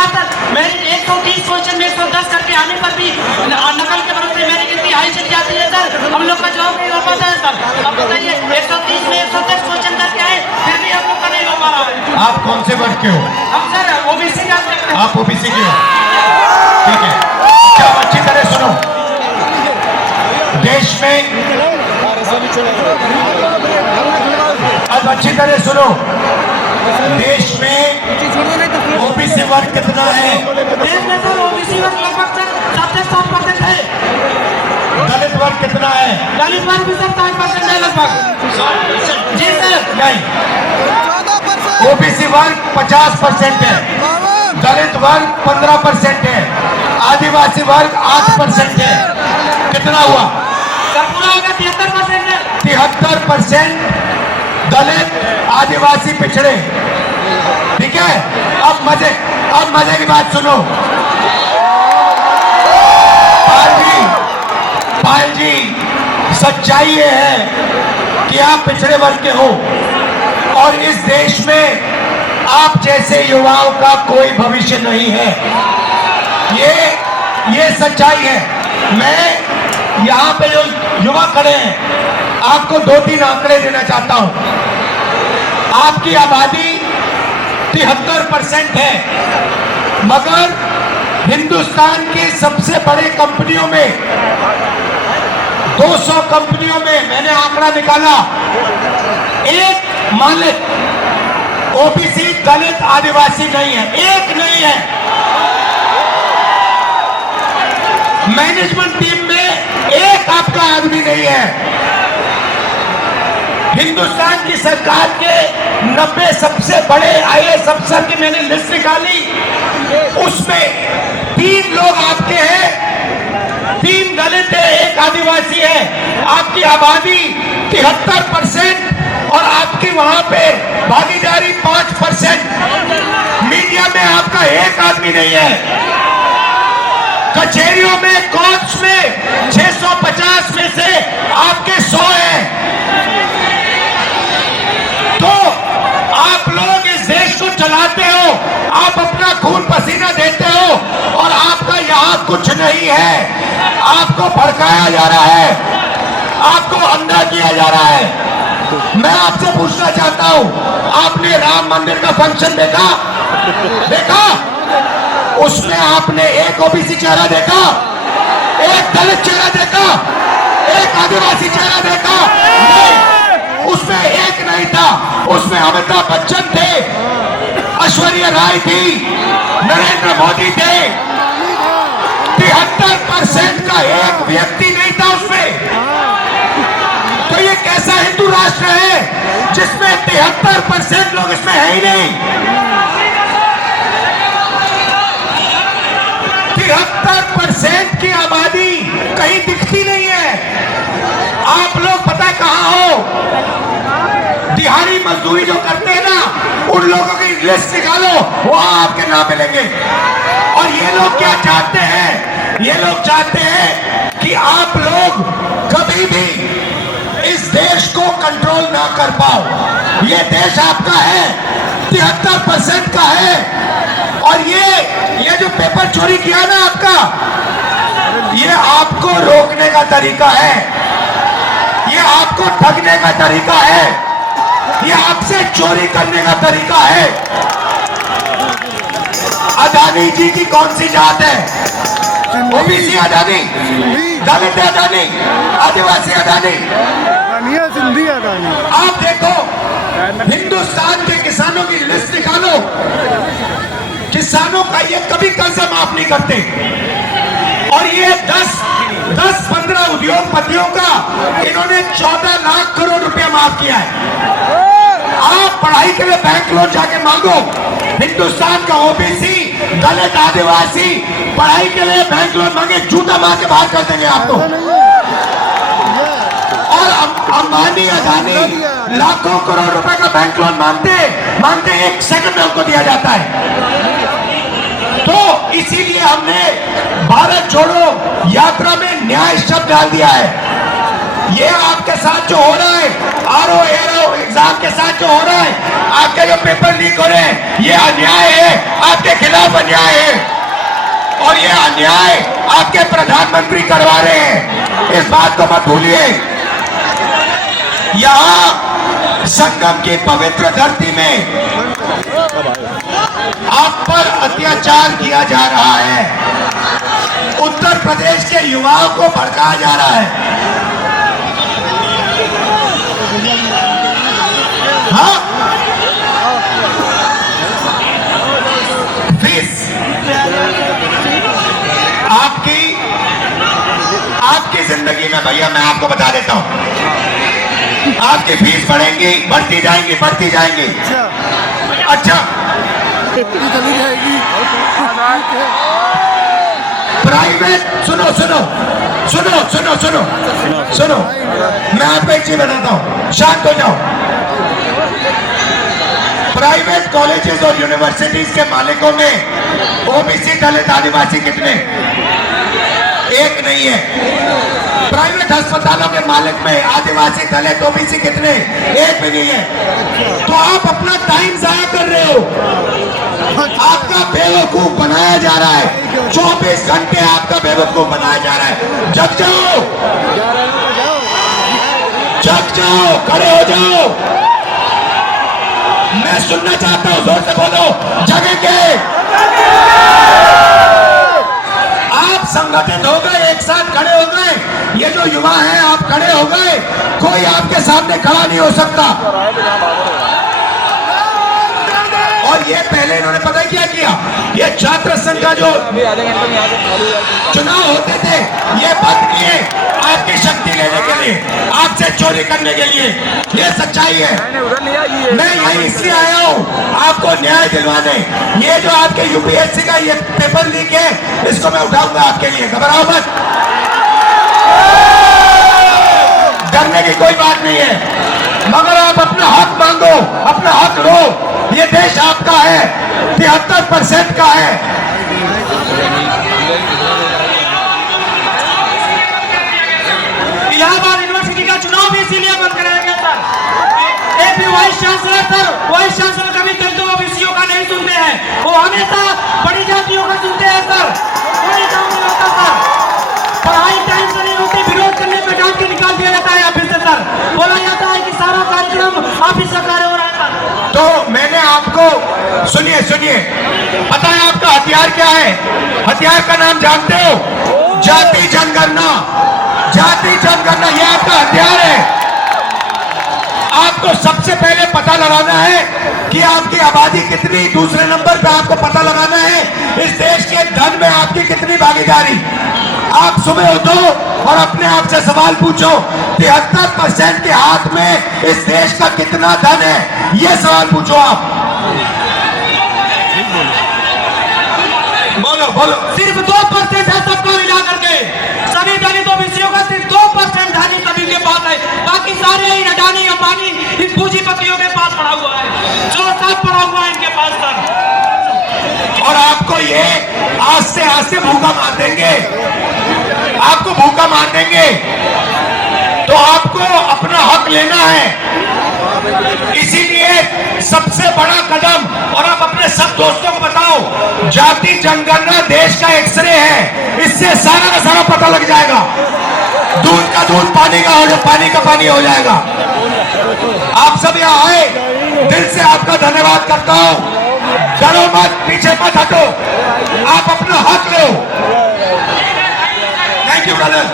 बात मेरी 130 क्वेश्चन में 110 करके आने पर भी नकल के भरोसे मेरी गिनती हाई चली जाती है सर। हम लोग का जवाब नहीं हो पाता है सर। अब बताइए 130 में 110 क्वेश्चन करके आए फिर भी हम लोग का नहीं हो पा रहा है। आप कौन से वर्ग के हो? हम सर ओबीसी का। आप ओबीसी के हो, ठीक है। अब अच्छी तरह सुनो, देश में अब अच्छी तरह सुनो, देश में ओबीसी वर्ग कितना है? देश में सर ओबीसी वर्ग लगभग सर 7% है। दलित वर्ग कितना है? दलित वर्ग भी सर 7% है लगभग। जी सर। नहीं, ओबीसी वर्ग 50% है, दलित वर्ग 15% है, आदिवासी वर्ग 8% है। कितना हुआ? सर पूरा होगा 73% है। 73% दलित, आदिवासी, पिछड़े, ठीक है। अब मजे की बात सुनो। पायल जी, सच्चाई ये है कि आप पिछड़े वर्ग के हो और इस देश में आप जैसे युवाओं का कोई भविष्य नहीं है। ये सच्चाई है। मैं यहाँ पे जो युवा खड़े हैं, आपको 2-3 आंकड़े देना चाहता हूं। आपकी आबादी 73% है, मगर हिंदुस्तान की सबसे बड़ी कंपनियों में 200 कंपनियों में मैंने आंकड़ा निकाला, एक मालिक ओबीसी, दलित, आदिवासी नहीं है, एक नहीं है। मैनेजमेंट टीम में एक आपका आदमी नहीं है। हिंदुस्तान की सरकार के 90 सबसे बड़े आईएएस अफसर की मैंने लिस्ट निकाली, उसमें 3 लोग आपके हैं, 3 दलित है, 1 आदिवासी है। आपकी आबादी 73% और आपकी वहां पे भागीदारी 5%। मीडिया में आपका एक आदमी नहीं है, कचहरियों में, कोर्ट्स में 650 में से आपके 100 हैं। तो आप लोग इस देश को चलाते हो, आप अपना खून पसीना देते हो और आपका यहां कुछ नहीं है। आपको भड़काया जा रहा है, आपको अंधा किया जा रहा है। मैं आपसे पूछना चाहता हूं, आपने राम मंदिर का फंक्शन देखा? उसमें आपने एक ओबीसी चेहरा देखा, एक दलित चेहरा देखा, एक आदिवासी चेहरा देखा? नहीं, उसमें एक नहीं था। उसमें अमिताभ बच्चन थे, ऐश्वर्या राय थी, नरेंद्र मोदी थे। 73% का एक व्यक्ति नहीं था उसमें। तो ये कैसा हिंदू राष्ट्र है जिसमें 73% लोग इसमें है ही नहीं? 73% की आबादी कहीं दिखती नहीं है। आप लोग पता कहां हो? दिहाड़ी मजदूरी जो करते हैं ना, उन लोगों की लिस्ट निकालो, वहां आपके नाम मिलेंगे। और ये लोग क्या चाहते हैं? ये लोग चाहते हैं कि आप लोग कभी भी इस देश को कंट्रोल ना कर पाओ। ये देश आपका है, 73% का है। और ये जो पेपर चोरी किया ना आपका, ये आपको रोकने का तरीका है, ये आपको ठगने का तरीका है, ये आपसे चोरी करने का तरीका है। अदानी जी की कौन सी जात है? ओबीसी अदानी, दलित अदानी, आदिवासी अदानी, सिंधी अदानी। आप देखो, हिंदुस्तान के किसानों की लिस्ट निकालो, किसानों का ये कभी कर्जा माफ नहीं करते। और ये 10-15 उद्योगपतियों का इन्होंने 14 लाख करोड़ रुपया माफ किया है। आप पढ़ाई के लिए बैंक लोन जाके मांगो, हिंदुस्तान का ओबीसी, दलित, आदिवासी पढ़ाई के लिए बैंक लोन मांगे, जूता मार के बाहर कर देंगे आपको। और अंबानी, अदानी लाखों करोड़ रुपए का बैंक लोन मांगते 1 सेकंड में उनको दिया जाता है। तो इसीलिए हमने भारत जोड़ो यात्रा में न्याय शब्द डाल दिया है। ये आपके साथ जो हो रहा है, आरओ एरो एग्जाम के साथ जो हो रहा है, आपके जो पेपर लीक हो रहे हैं, ये अन्याय है। आपके खिलाफ अन्याय है, और ये अन्याय आपके प्रधानमंत्री करवा रहे हैं। इस बात को मत भूलिए। यहां संगम की पवित्र धरती में आप पर अत्याचार किया जा रहा है। उत्तर प्रदेश के युवाओं को भड़काया जा रहा है। हाँ, फीस आपकी जिंदगी में, भैया मैं आपको बता देता हूं, आपकी फीस बढ़ेंगी, बढ़ती जाएंगी, बढ़ती जाएंगी। अच्छा, चली जाएगी। प्राइवेट, सुनो सुनो सुनो सुनो सुनो सुनो, मैं आपको एक चीज बताता हूं, शांत हो जाओ। प्राइवेट कॉलेजेस और यूनिवर्सिटीज के मालिकों में ओबीसी, दलित, आदिवासी कितने? एक नहीं है। प्राइवेट अस्पतालों के मालिक में आदिवासी, दलित, ओबीसी कितने? एक भी नहीं है। तो आप अपना टाइम जाया कर रहे हो, आपका बेवकूफ बनाया जा रहा है। 24 घंटे आपका बेवकूफ बनाया जा रहा है। जग जाओ, जग जाओ, खड़े हो जाओ। मैं सुनना चाहता हूं, जोर से बोलो, जगेंगे। आप संगठित हो गए, एक साथ खड़े हो गए। ये जो युवा हैं, आप खड़े हो गए, कोई आपके सामने खड़ा नहीं हो सकता। और ये पहले इन्होंने पता है क्या किया? ये छात्र संघ का जो चुनाव होते थे, ये बंद किए आपकी शक्ति लेने के लिए, आपसे चोरी करने के लिए। ये सच्चाई है। मैं यही इसलिए आया हूँ आपको न्याय दिलवाने। ये जो आपके यूपीएससी का ये पेपर लीक है, इसको मैं उठाऊंगा आपके लिए, घबराओ मत। डरने की कोई बात नहीं है, मगर आप अपना हक मांगो, अपना हक लो। ये देश आपका है, 73% का है। इलाहाबाद यूनिवर्सिटी का चुनाव भी इसीलिए बंद कराया गया था। एक भी vice chancellor sir, vice chancellor कभी दलितों ओबीसीओं का नहीं सुनते हैं, वो हमेशा बड़ी जातियों का सुनते हैं सर। कोई काम नहीं होता सर, पढ़ाई टाइम से नहीं होती, विरोध करने पे डांट के निकाल दिया जाता है ऑफिस से सर। बोला जाता है कि सारा कार्यक्रम ऑफिस का कार्य हो रहा है सर। तो मैंने आपको, सुनिए सुनिए, पता है आपका हथियार क्या है? हथियार का नाम जानते हो? जाति जनगणना। जाति जनगणना, ये आपका हथियार है। आपको सबसे पहले पता लगाना है कि आपकी आबादी कितनी, दूसरे नंबर पे आपको पता लगाना है इस देश के धन में आपकी कितनी भागीदारी। आप सुबह उठो और अपने आप से सवाल पूछो, 73% के हाथ में इस देश का कितना धन है? ये सवाल पूछो आप। बोलो बोलो। सिर्फ 2% है सबको मिला करके, सभी दलित ओबीसीओं का सिर्फ 2% धन ही सभी के पास है। बाकी सारे ही अडानी अंबानी इन पूंजीपतियों के पास पड़ा हुआ है, जो सब पड़ा हुआ है इनके पास सर। और आपको ये आज से भूखा मार देंगे, आपको भूखा मार देंगे। तो आपको अपना हक लेना है। इसीलिए सबसे बड़ा कदम, और आप अपने सब दोस्तों को बताओ, जाति जनगणना देश का एक्सरे है। इससे सारा का सारा पता लग जाएगा। दूध का दूध, पानी का हो, पानी का पानी हो जाएगा। आप सब यहाँ आए, दिल से आपका धन्यवाद करता हूं। डरो मत, पीछे मत हटो, आप अपना हक लो। Thank you brother.